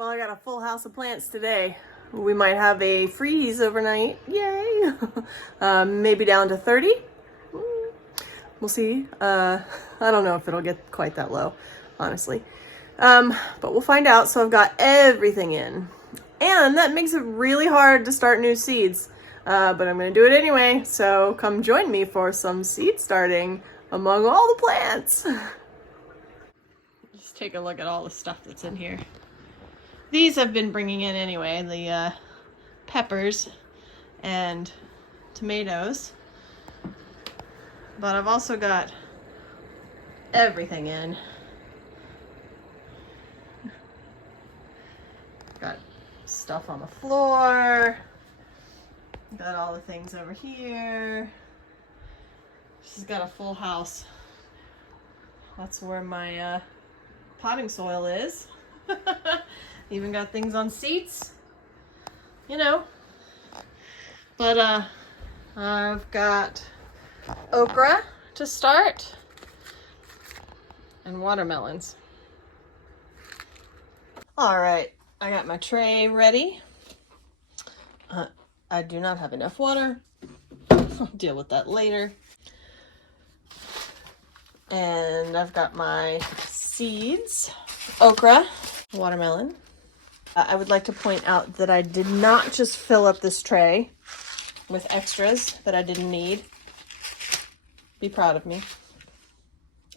Well, I got a full house of plants today. We might have a freeze overnight. Yay! Maybe down to 30. We'll see. I don't know if it'll get quite that low, honestly. But we'll find out. So I've got everything in. And that makes it really hard to start new seeds. But I'm going to do it anyway. So come join me for some seed starting among all the plants. Just take a look at all the stuff that's in here. These I've been bringing in anyway, the peppers and tomatoes. But I've also got everything in. Got stuff on the floor. Got all the things over here. She's got a full house. That's where my potting soil is. Even got things on seats, you know. But I've got okra to start and watermelons. All right, I got my tray ready. I do not have enough water. I'll deal with that later. And I've got my seeds, okra, watermelon. I would like to point out that I did not just fill up this tray with extras that I didn't need. Be proud of me.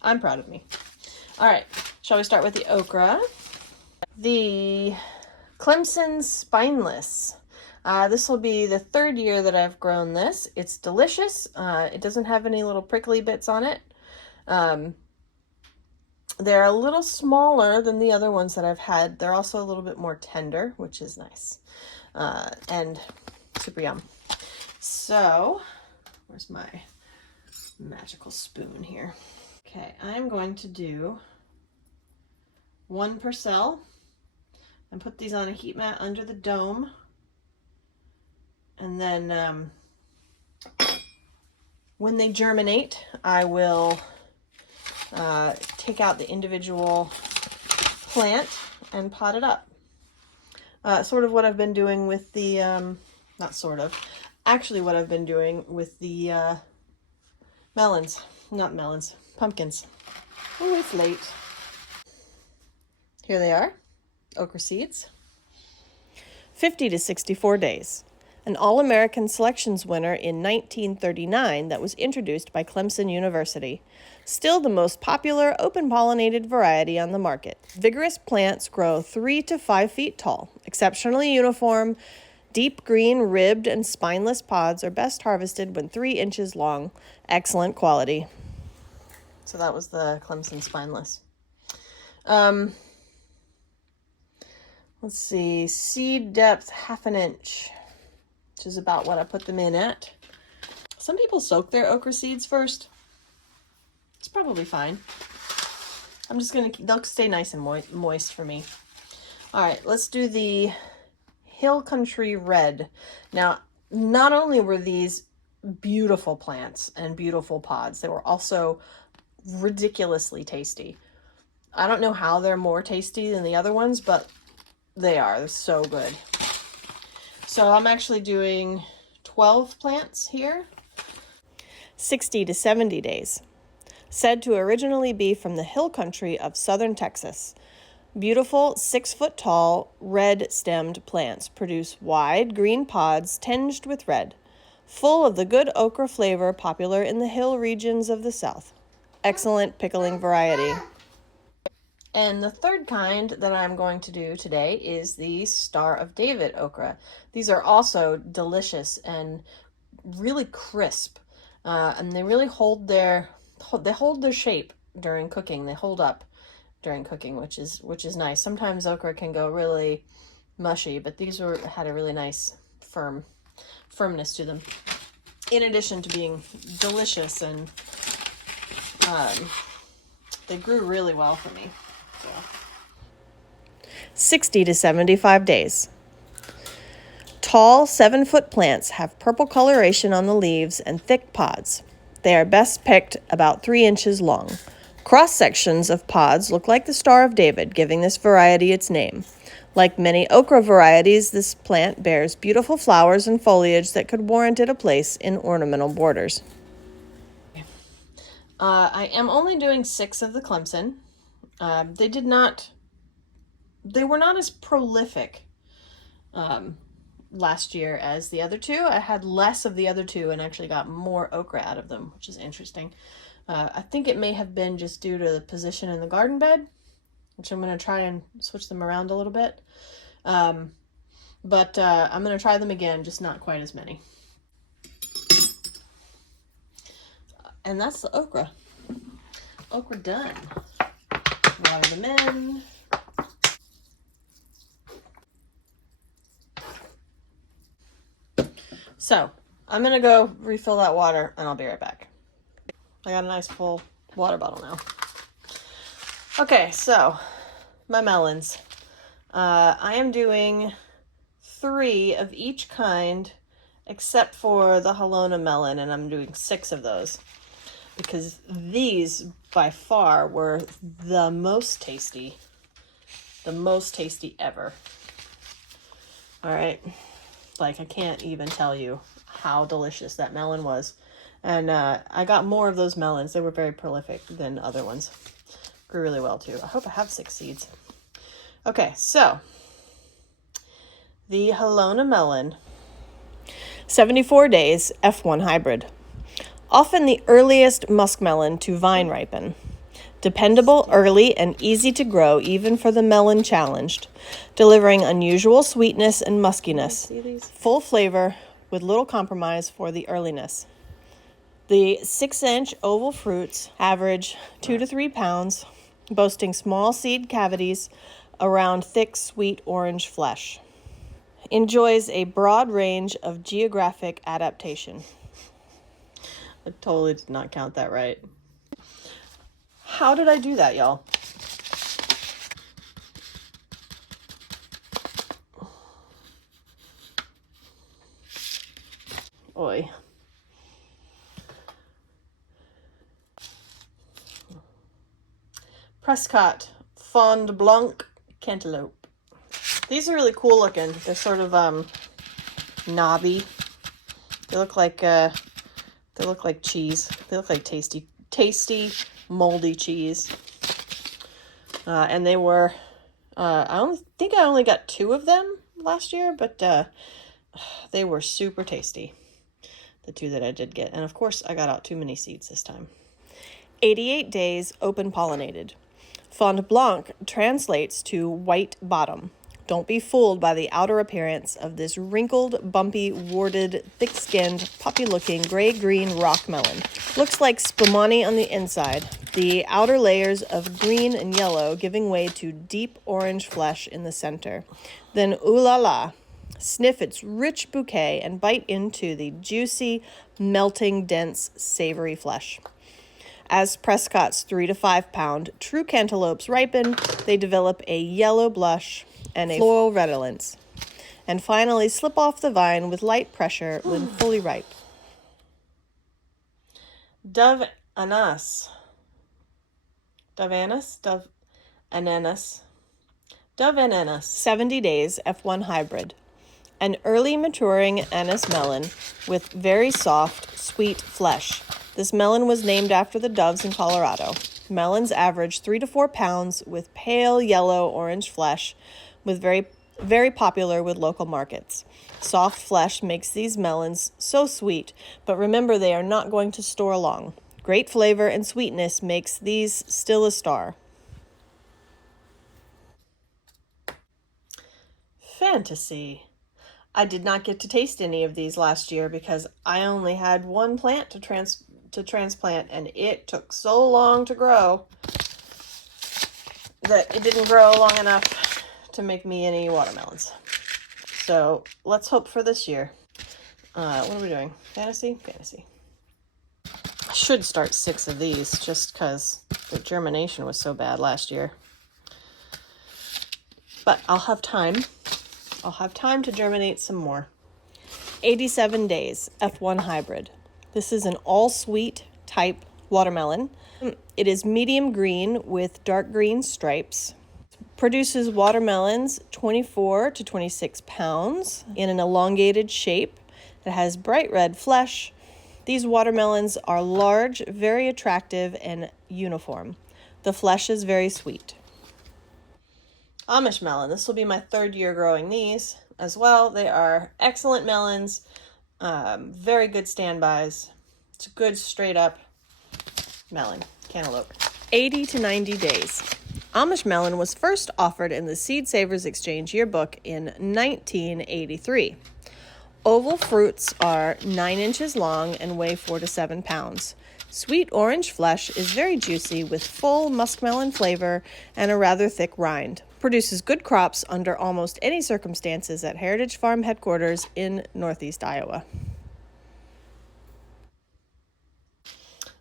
I'm proud of me. All right, shall we start with the okra? The Clemson Spineless. This will be the third year that I've grown this. It's delicious. It doesn't have any little prickly bits on it. They're a little smaller than the other ones that I've had. They're also a little bit more tender, which is nice. And super yum. So, where's my magical spoon here? Okay, I'm going to do 1 per cell and put these on a heat mat under the dome. And then when they germinate, I will take out the individual plant and pot it up. Sort of what I've been doing with the, not sort of, actually what I've been doing with the pumpkins. Oh, it's late. Here they are, okra seeds. 50 to 64 days. An All-American Selections winner in 1939 that was introduced by Clemson University. Still the most popular open-pollinated variety on the market. Vigorous plants grow 3 to 5 feet tall. Exceptionally uniform, deep green, ribbed, and spineless pods are best harvested when 3 inches long. Excellent quality. So that was the Clemson Spineless. Let's see, seed depth 1/2 inch. Which is about what I put them in at. Some people soak their okra seeds first. It's probably fine. I'm just gonna, they'll stay nice and moist for me. All right, let's do the Hill Country Red. Now, not only were these beautiful plants and beautiful pods, they were also ridiculously tasty. I don't know how they're more tasty than the other ones, but they are. They're so good. So I'm actually doing 12 plants here. 60 to 70 days. Said to originally be from the hill country of southern Texas. Beautiful 6-foot tall red-stemmed plants produce wide green pods tinged with red, full of the good okra flavor popular in the hill regions of the South. Excellent pickling variety. And the third kind that I'm going to do today is the Star of David okra. These are also delicious and really crisp, and they really hold their shape during cooking. They hold up during cooking, which is nice. Sometimes okra can go really mushy, but these had a really nice firmness to them. In addition to being delicious, and they grew really well for me. 60 to 75 days. Tall 7-foot plants have purple coloration on the leaves and thick pods. They are best picked about 3 inches long. Cross sections of pods look like the Star of David, giving this variety its name. Like many okra varieties, this plant bears beautiful flowers and foliage that could warrant it a place in ornamental borders. I am only doing 6 of the Clemson. They were not as prolific last year as the other two. I had less of the other two and actually got more okra out of them, which is interesting. I think it may have been just due to the position in the garden bed, which I'm going to try and switch them around a little bit. But I'm going to try them again, just not quite as many. And that's the okra. Okra done. Water them in. So, I'm going to go refill that water, and I'll be right back. I got a nice full water bottle now. Okay, so, my melons. I am doing 3 of each kind, except for the Halona melon, and I'm doing 6 of those. Because these, by far, were the most tasty. The most tasty ever. Alright. Like, I can't even tell you how delicious that melon was. And I got more of those melons. They were very prolific than other ones. Grew really well, too. I hope I have 6 seeds. Okay, so. The Halona melon. 74 days, F1 hybrid. Often the earliest muskmelon to vine ripen. Dependable, early, and easy to grow even for the melon challenged, delivering unusual sweetness and muskiness, full flavor with little compromise for the earliness. The 6-inch oval fruits average 2 to 3 pounds, boasting small seed cavities around thick, sweet orange flesh. Enjoys a broad range of geographic adaptation. I totally did not count that right. How did I do that, y'all? Oi. Prescott Fond Blanc Cantaloupe. These are really cool looking. They're sort of knobby. They look like cheese. They look like tasty, moldy cheese. And they were, I only got 2 of them last year, but they were super tasty. The 2 that I did get. And of course, I got out too many seeds this time. 88 days open pollinated. Fond Blanc translates to white bottom. Don't be fooled by the outer appearance of this wrinkled, bumpy, warded, thick-skinned, puppy-looking gray-green rock melon. Looks like spumani on the inside, the outer layers of green and yellow giving way to deep orange flesh in the center. Then, ooh la la, sniff its rich bouquet and bite into the juicy, melting, dense, savory flesh. As Prescott's 3 to 5 pound true cantaloupes ripen, they develop a yellow blush and a floral redolence, and finally slip off the vine with light pressure when fully ripe. Dove ananas. 70 days, F1 hybrid. An early maturing anise melon with very soft, sweet flesh. This melon was named after the doves in Colorado. Melons average 3 to 4 pounds with pale yellow orange flesh, with very popular with local markets. Soft flesh makes these melons so sweet, but remember they are not going to store long. Great flavor and sweetness makes these still a star. Fantasy. I did not get to taste any of these last year because I only had 1 plant to transplant, and it took so long to grow that it didn't grow long enough to make me any watermelons. So let's hope for this year. What are we doing? Fantasy? Fantasy. I should start 6 of these just because the germination was so bad last year. But I'll have time. I'll have time to germinate some more. 87 days, F1 hybrid. This is an all-sweet type watermelon, It is medium green with dark green stripes. Produces watermelons 24 to 26 pounds in an elongated shape. It has bright red flesh. These watermelons are large, very attractive, and uniform. The flesh is very sweet. Amish melon. This will be my 3rd year growing these as well. They are excellent melons, very good standbys. It's a good straight up melon, cantaloupe. 80 to 90 days. Amish melon was first offered in the Seed Savers Exchange yearbook in 1983. Oval fruits are 9 inches long and weigh 4 to 7 pounds. Sweet orange flesh is very juicy with full muskmelon flavor and a rather thick rind. Produces good crops under almost any circumstances at Heritage Farm headquarters in Northeast Iowa.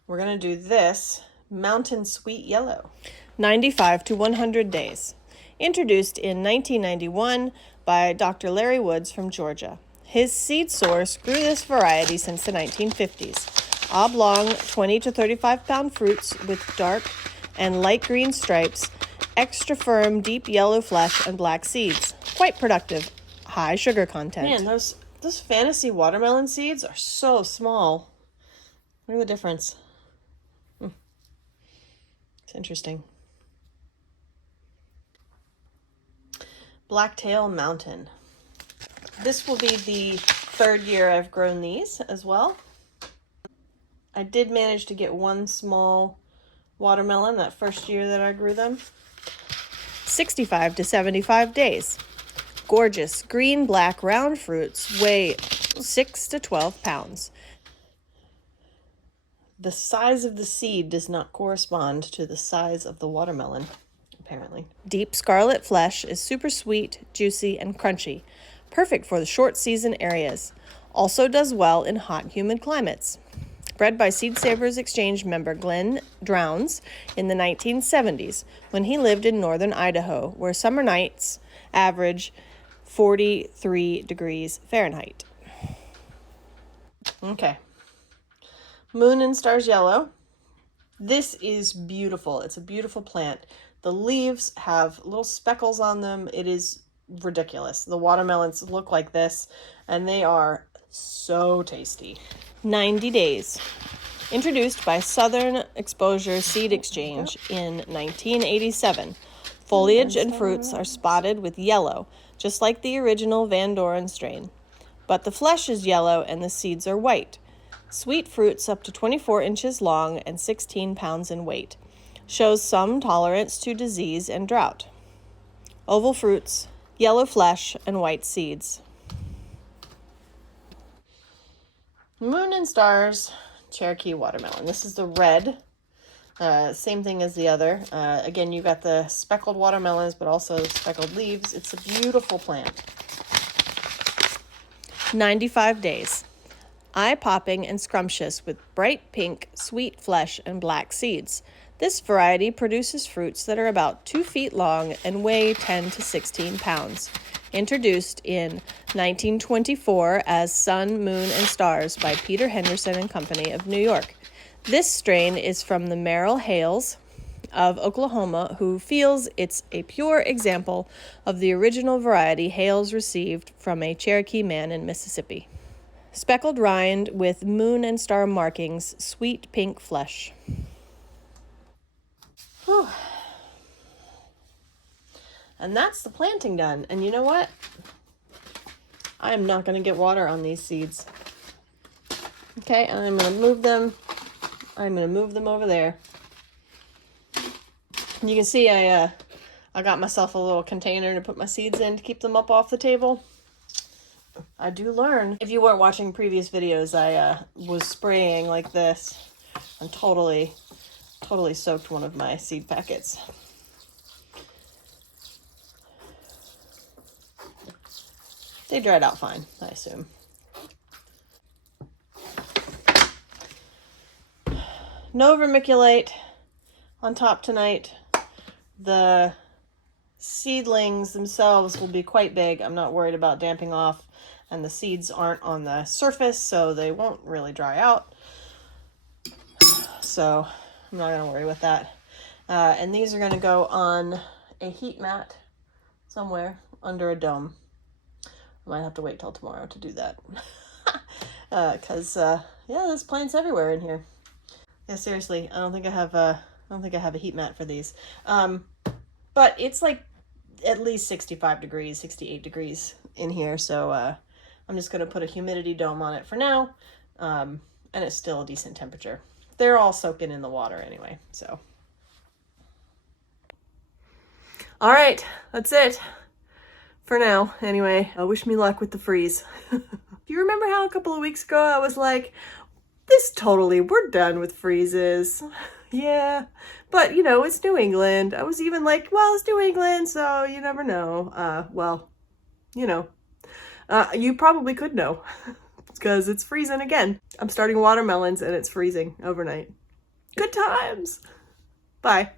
We're going to do this Mountain Sweet Yellow. 95 to 100 days. Introduced in 1991 by Dr. Larry Woods from Georgia. His seed source grew this variety since the 1950s. Oblong 20 to 35 pound fruits with dark and light green stripes, extra firm, deep yellow flesh, and black seeds. Quite productive, high sugar content. Man, those fantasy watermelon seeds are so small. Look at the difference. It's interesting. Blacktail Mountain. This will be the 3rd year I've grown these as well. I did manage to get one small watermelon that first year that I grew them. 65 to 75 days. Gorgeous green-black round fruits weigh 6 to 12 pounds. The size of the seed does not correspond to the size of the watermelon, apparently. Deep scarlet flesh is super sweet, juicy, and crunchy. Perfect for the short season areas. Also does well in hot, humid climates. Bred by Seed Savers Exchange member Glenn Drowns in the 1970s when he lived in northern Idaho, where summer nights average 43 degrees Fahrenheit. Okay. Moon and Stars Yellow. This is beautiful. It's a beautiful plant. The leaves have little speckles on them. It is ridiculous. The watermelons look like this, and they are so tasty. 90 days. Introduced by Southern Exposure Seed Exchange in 1987. Foliage and fruits are spotted with yellow, just like the original Van Doren strain. But the flesh is yellow and the seeds are white. Sweet fruits up to 24 inches long and 16 pounds in weight. Shows some tolerance to disease and drought. Oval fruits, yellow flesh, and white seeds. Moon and Stars Cherokee Watermelon. This is the red. Same thing as the other. Again, you got the speckled watermelons, but also speckled leaves. It's a beautiful plant. 95 days. Eye-popping and scrumptious with bright pink, sweet flesh, and black seeds. This variety produces fruits that are about 2 feet long and weigh 10 to 16 pounds. Introduced in 1924 as Sun, Moon, and Stars by Peter Henderson and Company of New York. This strain is from the Merrill Hales of Oklahoma, who feels it's a pure example of the original variety Hales received from a Cherokee man in Mississippi. Speckled rind with moon and star markings, sweet pink flesh. Whew. And that's the planting done. And you know what? I am not going to get water on these seeds. Okay, I'm going to move them. I'm going to move them over there. You can see I got myself a little container to put my seeds in to keep them up off the table. I do learn. If you weren't watching previous videos, I was spraying like this and totally soaked one of my seed packets. They dried out fine, I assume. No vermiculite on top tonight. The seedlings themselves will be quite big. I'm not worried about damping off, and the seeds aren't on the surface, so they won't really dry out. So I'm not gonna worry with that. And these are gonna go on a heat mat somewhere under a dome. I might have to wait till tomorrow to do that. Cause yeah, there's plants everywhere in here. Yeah, seriously, I don't think I have a heat mat for these. But it's like at least 65 degrees, 68 degrees in here, so I'm just gonna put a humidity dome on it for now. And it's still a decent temperature. They're all soaking in the water anyway, so. All right, that's it for now. Anyway, wish me luck with the freeze. Do you remember how a couple of weeks ago I was like, we're done with freezes. Yeah, but you know, it's New England. I was even like, well, it's New England, so you never know. Well, you know, you probably could know because it's freezing again. I'm starting watermelons and it's freezing overnight. Good times. Bye.